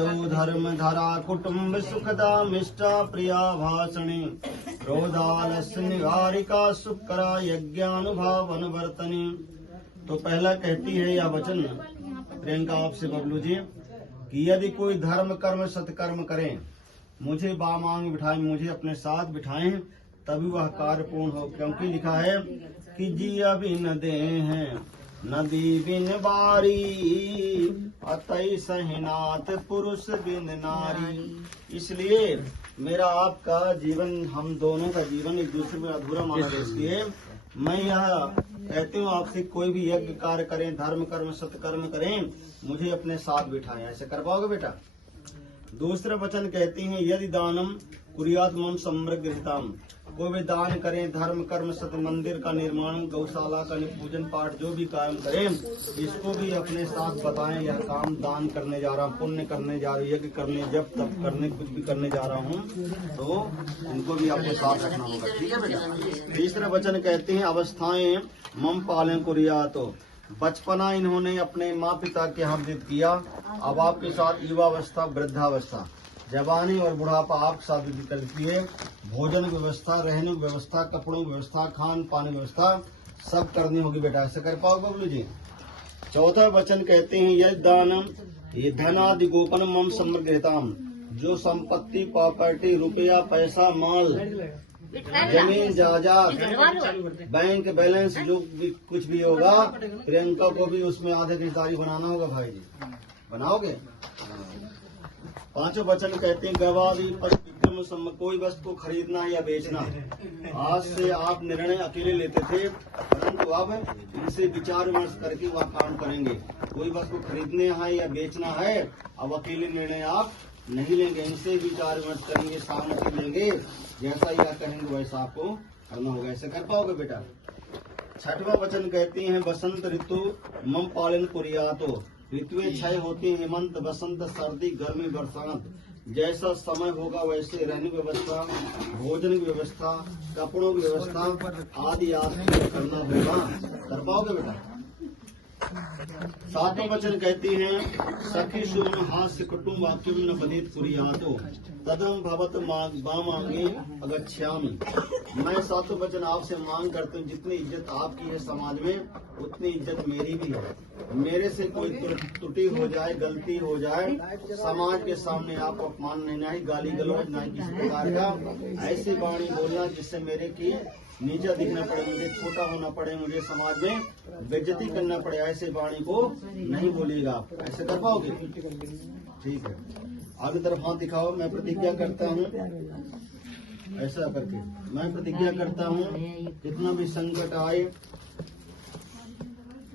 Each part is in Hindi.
आदौ धर्म धरा कुटुम्ब सुखदा मिष्टा प्रिया भाषणी क्रोधालस्य निवारिका सुकरा यज्ञानुभावन वर्तनी। तो पहला कहती है यह वचन प्रियंका आपसे बबलू जी कि यदि कोई धर्म कर्म सत्कर्म करें, मुझे बामांग बिठाएं, मुझे अपने साथ बिठाएं, तभी वह कार्य पूर्ण हो। क्योंकि लिखा है कि जिया बिन दे हैं नदी बिन बारी, अतई सहनाथ पुरुष बिन नारी। इसलिए मेरा आपका जीवन, हम दोनों का जीवन एक दूसरे में अधूरा माना है। इसलिए मैं यह कहती हूँ आपसे, कोई भी यज्ञ कार्य करें, धर्म कर्म सत्कर्म करें, मुझे अपने साथ बिठाएं। ऐसे कर पाओगे बेटा? दूसरा वचन कहती हैं यदि दानम कुरियात मम समृगृहिताम, कोई भी दान करें, धर्म कर्म सत मंदिर का निर्माण, गौशाला का पूजन पाठ जो भी काम करें, इसको भी अपने साथ बताएं। यह काम दान करने जा रहा हूँ, पुण्य करने जा रहा हूँ, यज्ञ करने, जब तब करने, कुछ भी करने जा रहा हूँ, तो उनको भी अपने साथ रखना होगा। ठीक है बेटा? तीसरा वचन कहते हैं अवस्थाएं मम पालन कुरियात, बचपना इन्होंने अपने माँ पिता के यहाँ व्यतीत किया, अब आपके साथ युवावस्था, वृद्धावस्था, जवानी और बुढ़ापा आपके साथ व्यतीत करती है। भोजन की व्यवस्था, रहने की व्यवस्था, कपड़ों की व्यवस्था, खान पान की व्यवस्था सब करनी होगी बेटा। ऐसे कर पाओगे बबलू जी? चौथा वचन कहते हैं यदि दानम ये धनादि गोपन मम समृगृहिताम, जो संपत्ति, प्रॉपर्टी, रुपया, पैसा, माल, जमीन जायदाद, बैंक बैलेंस, जो भी कुछ भी होगा, प्रियंका को भी उसमें आधे की हिस्सेदारी बनाना होगा। भाई जी बनाओगे? पांचों वचन कहते हैं गवादी विक्रम, कोई वस्तु को खरीदना या बेचना, आज से आप निर्णय अकेले लेते थे, परंतु अब इनसे विचार विमर्श करके वह काम करेंगे। कोई वस्तु खरीदने है या बेचना है, अब अकेले निर्णय आप नहीं लेंगे, इनसे विचार विमर्श करेंगे, सहमति लेंगे, जैसा यह कहेंगे वैसा आपको करना होगा। ऐसे कर पाओगे बेटा? छठवां वचन कहते हैं बसंत ऋतु मम पालन कुरियातो, ऋतुएं छह होती हैं, हेमंत, बसंत, सर्दी, गर्मी, बरसात, जैसा समय होगा वैसे रहने की व्यवस्था, भोजन की व्यवस्था, कपड़ों की व्यवस्था आदि आदि करना होगा। कर पाओगे बेटा? सातवें वचन कहती हैं सखी सुमन हास्य कुटुम्ब वाक्य न बदित कुरियातो तदम भवत मांगे अगच्छामि। मैं सातों वचन आपसे मांग करती हूँ, जितनी इज्जत आपकी है समाज में, उतनी इज्जत मेरी भी है। मेरे से कोई त्रुटि हो जाए, गलती हो जाए, समाज के सामने आप अपमान नहीं, ना ही गाली गलौज, ना ही किसी प्रकार का ऐसी वाणी बोलना जिससे मेरे की नीचा दिखना पड़े, मुझे छोटा होना पड़े, मुझे समाज में बेइज्जती करना पड़े, ऐसे वाणी को नहीं बोलिएगा आप। ऐसे कर पाओगे? ठीक है, आगे तरफ हाथ दिखाओ। मैं प्रतिज्ञा करता हूँ, ऐसा करके मैं प्रतिज्ञा करता हूँ, कितना भी संकट आए,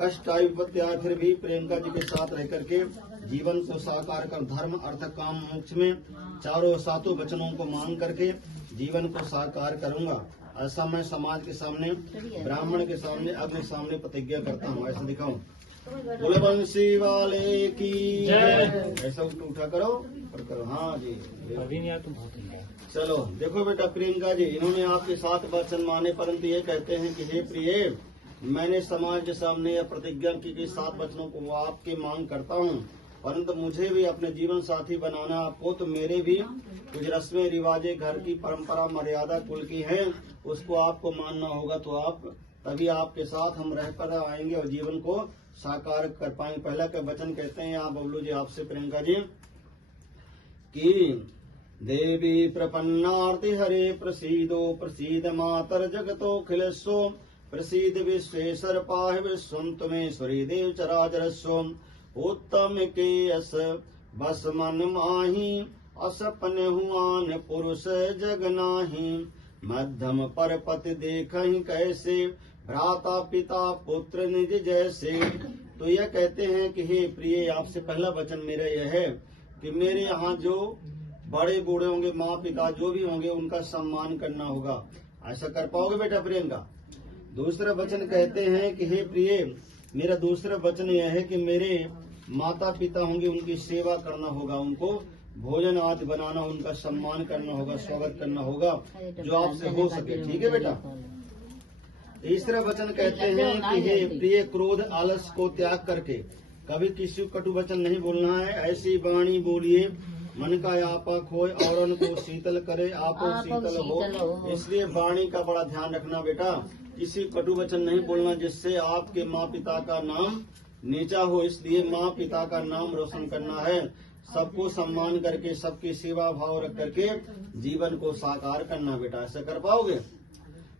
कष्ट आए, विपत्ति आए, फिर भी प्रियंका जी के साथ रह करके जीवन को साकार कर धर्म अर्थ काम मोक्ष में चारों सातों वचनों को मान करके जीवन को साकार करूंगा। ऐसा मैं समाज के सामने, ब्राह्मण के सामने, अग्नि सामने प्रतिज्ञा करता हूँ। ऐसा दिखाऊं? बोले बंसी वाले की जय। ऐसा उठा करो और करो। हाँ जी, चलो देखो बेटा प्रियंका जी, इन्होंने आपके साथ वचन माने, परंतु ये कहते हैं कि हे प्रिय, मैंने समाज के सामने यह प्रतिज्ञा की कि 7 वचनों को आपके मांग करता हूँ, परंतु मुझे भी अपने जीवन साथी बनाना आपको, तो मेरे भी कुछ रस्में रिवाजें, घर की परंपरा मर्यादा कुल की हैं, उसको आपको मानना होगा। तो आप तभी आपके साथ हम रह कर आएंगे और जीवन को साकार कर पाएंगे। पहला का वचन कहते हैं आप बबलू जी आपसे प्रियंका जी कि देवी प्रपन्नार्ति हरे प्रसीदो प्रसीद मातर जगतो खिलस्व प्रसीद विश्वेश्वर पाहि विश्वम त्वमेश्वरी देव चराचरस्व उत्तम के अस बस मन माही असपन हुआन पुरुष जग नाही मध्यम पर पति देखहि कैसे भ्राता पिता पुत्र निज जैसे। तो यह कहते हैं कि हे प्रिय, आपसे पहला वचन मेरा यह है कि मेरे यहाँ जो बड़े बूढ़े होंगे, माँ पिता जो भी होंगे, उनका सम्मान करना होगा। ऐसा कर पाओगे बेटा प्रियंका? दूसरा वचन कहते हैं कि हे प्रिय, मेरा दूसरा वचन यह है कि मेरे माता पिता होंगे, उनकी सेवा करना होगा, उनको भोजन आदि बनाना, उनका सम्मान करना होगा, स्वागत करना होगा, जो आपसे हो सके। ठीक है बेटा? तीसरा वचन कहते हैं कि हे प्रिय, क्रोध आलस को त्याग करके कभी किसी को कटु वचन नहीं बोलना है। ऐसी वाणी बोलिए मन का आपा खोए और उनको शीतल करे आपो शीतल हो। इसलिए वाणी का बड़ा ध्यान रखना बेटा, किसी कटु वचन नहीं बोलना जिससे आपके माँ पिता का नाम नीचा हो। इसलिए माँ पिता का नाम रोशन करना है। सबको सम्मान करके सबकी सेवा भाव रख करके जीवन को साकार करना बेटा। ऐसा कर पाओगे।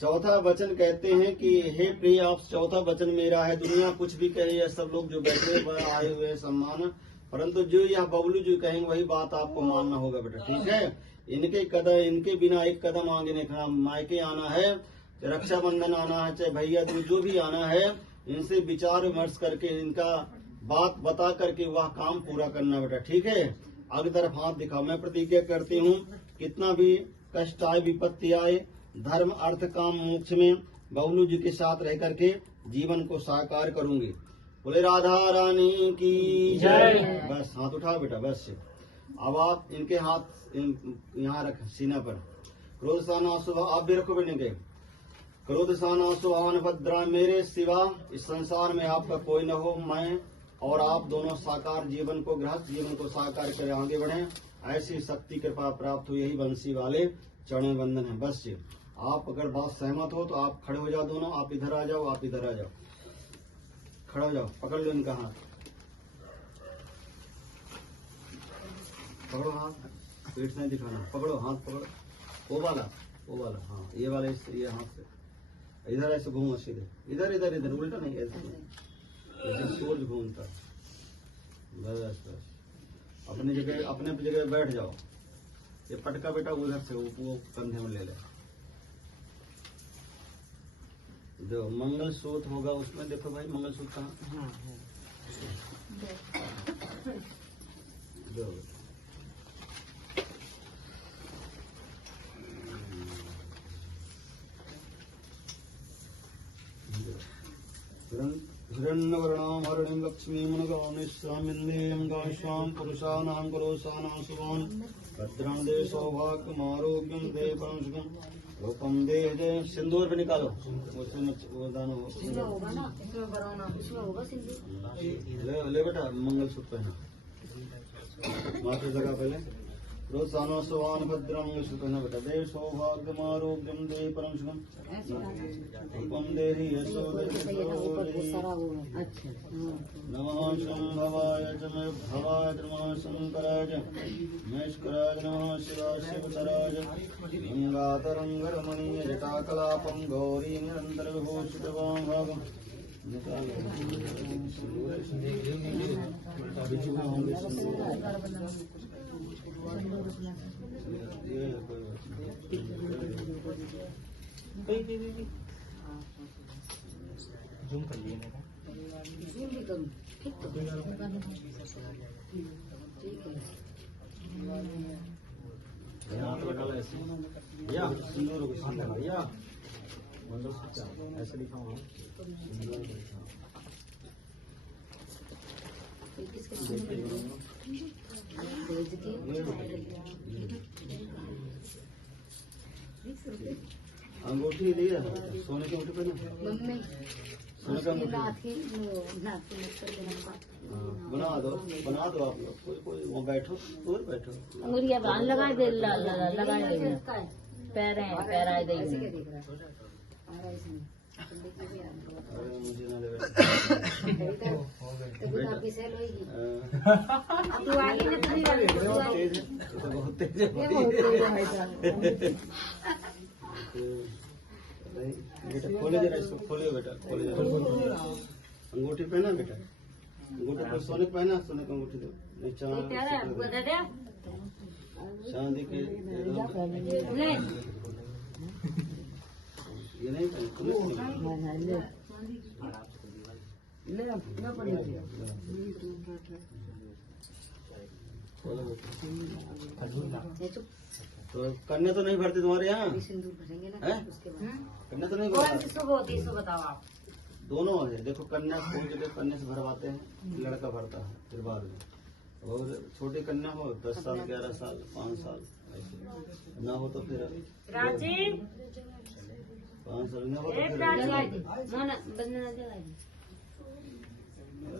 चौथा वचन कहते हैं कि हे प्रिय, आप चौथा वचन मेरा है। दुनिया कुछ भी कहे, सब लोग जो बैठे हुए आए हुए हैं सम्मान, परंतु जो यह बबलू जो कहेंगे वही बात आपको मानना होगा बेटा, ठीक है। इनके बिना एक कदम आगे नहीं खड़ा। मायके आना है, रक्षाबंधन आना है, चाहे भैया जो भी आना है, इनसे विचार विमर्श करके इनका बात बता करके वह काम पूरा करना बेटा, ठीक है। आगे तरफ हाथ दिखाओ। मैं प्रतिज्ञा करती हूँ कितना भी कष्ट आए, विपत्ति आए, धर्म अर्थ काम मोक्ष में बबलू जी के साथ रह करके जीवन को साकार करूंगी। बोले राधा रानी की जय। बस हाथ उठाओ बेटा, बस। अब आप इनके हाथ यहाँ रख सीना पर। क्रोध साना सुबह आप भी रखो बेटे के। क्रोध साना सुहान भद्रा, मेरे सिवा इस संसार में आपका कोई न हो। मैं और आप दोनों साकार जीवन को, गृहस्थ जीवन को साकार कर आगे बढ़े, ऐसी शक्ति कृपा प्राप्त हो। यही बंसी वाले चरण बंधन है। बस आप अगर बात सहमत हो तो आप खड़े हो जाओ दोनों। आप इधर आ जाओ, आप इधर आ जाओ, खड़ा हो जाओ, पकड़ लो इनका हाथ, पकड़ो हाथ, पीठ नहीं दिखाना, पकड़ो हाथ, पकड़ो वो वाला, हाँ ये वाला, ये हाथ से इधर ऐसे घूमो सीधे, इधर इधर इधर, उल्टा नहीं, ऐसे सूरज घूमता। बस बस अपनी जगह बैठ जाओ। ये पटका बेटा उधर से वो कंधे में ले ले। जो मंगल सूत्र होगा उसमें देखो भाई, मंगल सूत्र कहाँ? जो हिरण्यवर्णां हरिणीं लक्ष्मीं मुनगामिश्रामिन्देयं गाश्वां पुरुषाणां करोषाणां शुभान् भद्रां दे सौभाग्यमारोग्यं दे परम सुखं रूपम दे दे। सिंदूर भी निकालो, वो दाना होगा ना, इसमें बरौना, इसमें होगा सिंदूर। ले बेटा मंगल सूत्र पहना, माथे लगा पहले। रोसानो सुवान भद्रं सुखन बेटा दे सौभाग्यमारोग्यं दे परम सुखं रूपम दे यशो दे। नमः शंभवाय च मे भवाय नमः शंकराय महेश्वराय नमः शिवाय शिवतराय गंगातरंगरमणीय जटाकलापं गौरी निरंतर विभूषितवां भागम् जूम कर लिए ना, जूम भी करूं, ठीक तो ठीक है। या सिंदूर को सामने भैया मंगल सूत्र ऐसे लिखा हुआ अंगूठी दी है, सोने की अंगूठी पहना, सोने का अंगूठी बना दो आप लोग। कोई वहाँ बैठो, दूर बैठो, अंगुरिया बांध लगा दे, लगा दे पैर आए दे। अरे मुझे ना लगे बहुत तेज है। बेटा खोले जरा इसको, खोले बेटा, खोले जरा। अंगूठी पहना बेटा, अंगूठी पर सोने पहना, सोने का अंगूठी दो। चांदी की ये नहीं तो कन्या तो नहीं भरती तुम्हारे यहाँ? कन्या तो नहीं भरती? बताओ आप। दोनों है, देखो कन्या कोई जगह कन्या से भरवाते हैं, लड़का भरता है फिर बाद में। और छोटी कन्या हो 10 साल 11 साल 5 साल ऐसे ना हो तो फिर 5 साल न हो तो फिर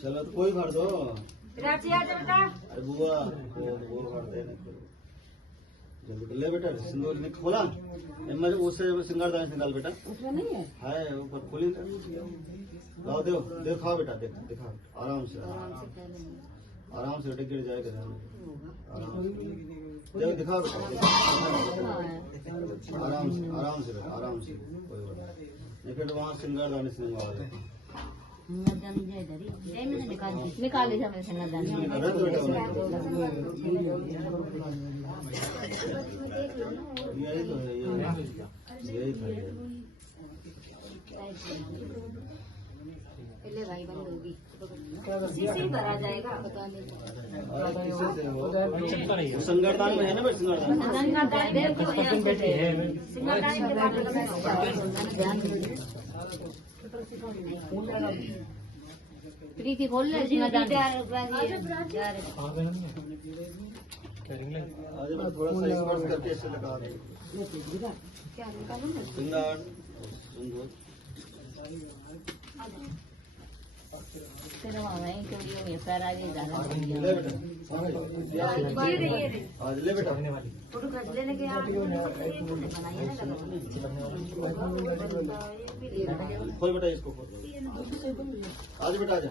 चलो तो कोई भर दो। राजी आ जा बेटा। अरे बुआ वो भर दे जल्दी ले बेटा सिंदूर ने खोला मैं उससे सिंगारदान से निकाल बेटा है ऊपर खोली लाओ दो दिखाओ बेटा दिखाओ आराम से बेटा गिर जाएगा आराम से देखो दिखाओ बेटा आराम से बेटा आराम से कोई बात नहीं फिर वहाँ सिंगारदानी से मंगवा दो निकाल लीजिए अपने सिंगारदान यही तो है यही था पहले भाई बंद होगी इसी भरा जाएगा पता नहीं वो संगरदान में है ना प्रीति खोल ले आज मैं थोड़ा सा स्पर्श करके ऐसे लगा दे सिंगार सिंदूर तेरा मामा है क्यों ये पैर आगे जा रहा ले बेटा आज ले बेटा फोटो खींच लेने के यार खोल बेटा इसको खोल आज बेटा आजा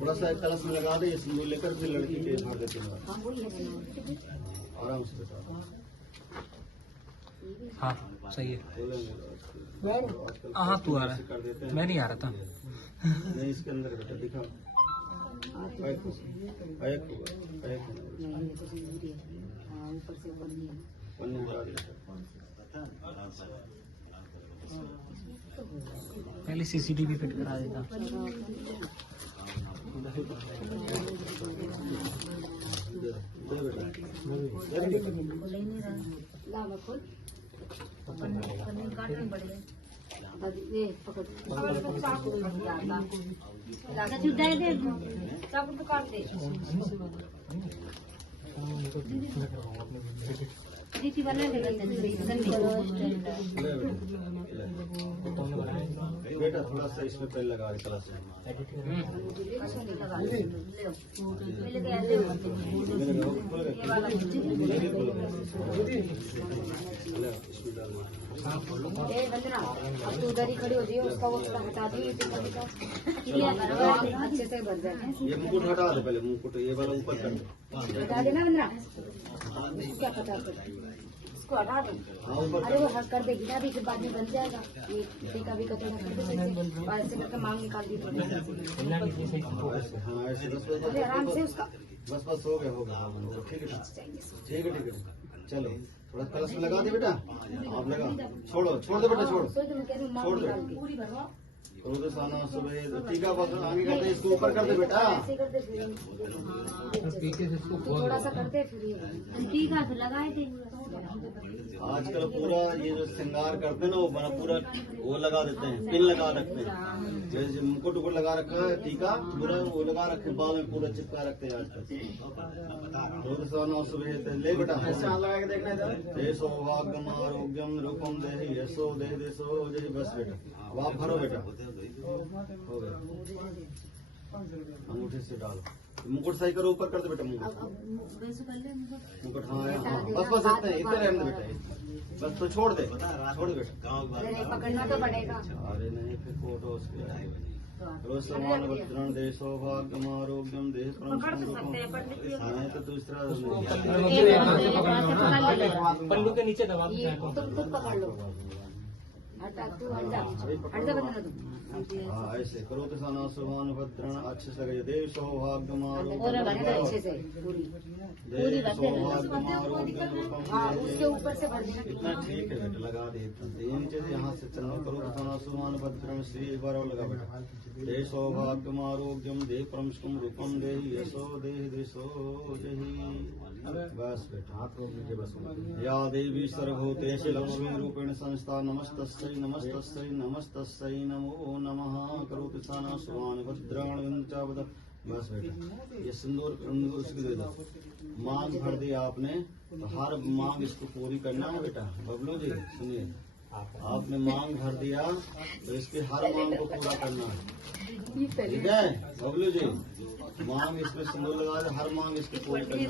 थोड़ा सा कलश में लगा दे ये सिंदूर लेकर फिर लड़की के हाथ देते हैं आराम से बेटा हाँ सही है। आजकल हाँ तू आ रहा कर देते है हैं मैं नहीं आ रहा था। नहीं इसके अंदर बेटा दिखा पन्नी लगा दे पहले सीसीटीवी फिट करा देता। बेटा थोड़ा सा इसमें तेल लगा दे कलश में वंदना अब तू उधर ही खड़ी हो जाइए उसका वो थोड़ा हटा दी अच्छे से भर जाए ये मुकुट हटा दे पहले मुकुट ये वाला ऊपर कर दे हटा देना वंदना क्या पता इसको हटा दो हाँ ऊपर अरे वो हक कर देगी ना अभी फिर बाद में बन जाएगा ये टीका भी कटोरा कर दे ऐसे करके मांग निकाल दी हाँ ऐसे अरे आराम से उसका बस हो गया ठीक है चलो थोड़ा कलश में लगा दे बेटा आप लगा छोड़ दे बेटा छोड़ दे साना सुबह टीका बस आगे करते इसको ऊपर कर दे बेटा थोड़ा सा करते फिर टीका तो लगाए थे आजकल पूरा ये जो श्रृंगार करते हैं ना वो बड़ा पूरा वो लगा देते हैं पिन लगा रखते हैं जैसे मुकुट उकुट लगा रखा है टीका पूरा वो लगा रखे बाल में पूरा चिपका रखते हैं आजकल सुबह ले बेटा लगा के देखना है सौभाग्यम आरोग्यम रूपम दे यशो दे देशो जय बस बेटा अब आप भरो बेटा हो गया अंगूठे से डालो मुकुट सही करो ऊपर कर दे बेटा मुकुट हाँ बस इतने रहने बेटा बस तो छोड़ दे बेटा पकड़ना तो पड़ेगा अरे नहीं फिर फोटो उसके रोज समान वज्रण दे सौभाग्यम आरोग्यम दे तो दूसरा पल्लू के नीचे दबा तुम पकड़ लो हटा तू हट जा बना तू हाँ ऐसे करो किसाना सुभान भद्रण अच्छे से लगे देव सौभाग्यम अच्छे से पूरी देव सौभाग्यम हाँ उसके ऊपर से भर देना इतना ठीक है बेटा लगा दे नीचे से यहाँ से चलना करो किसाना सुभान भद्रण श्री एक बार और लगा बेटा देव सौभाग्यम आरोग्यम देह परम रूपम दे यशो देह देशो जही बस बेटा हाथ रोक लीजिए बस या देवी सर्वभूतेश लक्ष्मी रूपेण संस्था नमस्तस्यै नमस्तस्यै नमस्तस्यै नमो नमः करोति साना सुभान भद्राण विंचावद बस बेटा ये सिंदूर उसकी दे दो मांग भर दी आपने तो हर मांग इसको पूरी करना है बेटा बबलू जी सुनिए आपने मांग भर दिया तो इसकी हर मांग को पूरा करना है। ये पहले ठीक है बबलू जी, मांग इसमें सिंदूर लगा दे, हर मांग इसकी पूरी करना है।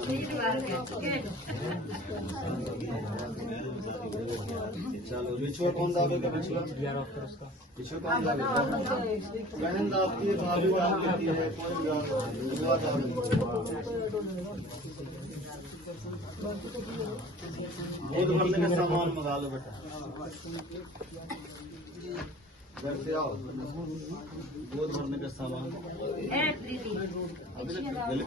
चलो बिछुआ कौन दाबेगा? बिछुआ यार ऑफ कर उसका। बिछुआ कौन दाबेगा? बहन दाबती है, भाभी दाब देती है, कोई बिछुआ दाब। दूध भरने का सामान मंगा लो बेटा, घर से आओ, दूध भरने का सामान।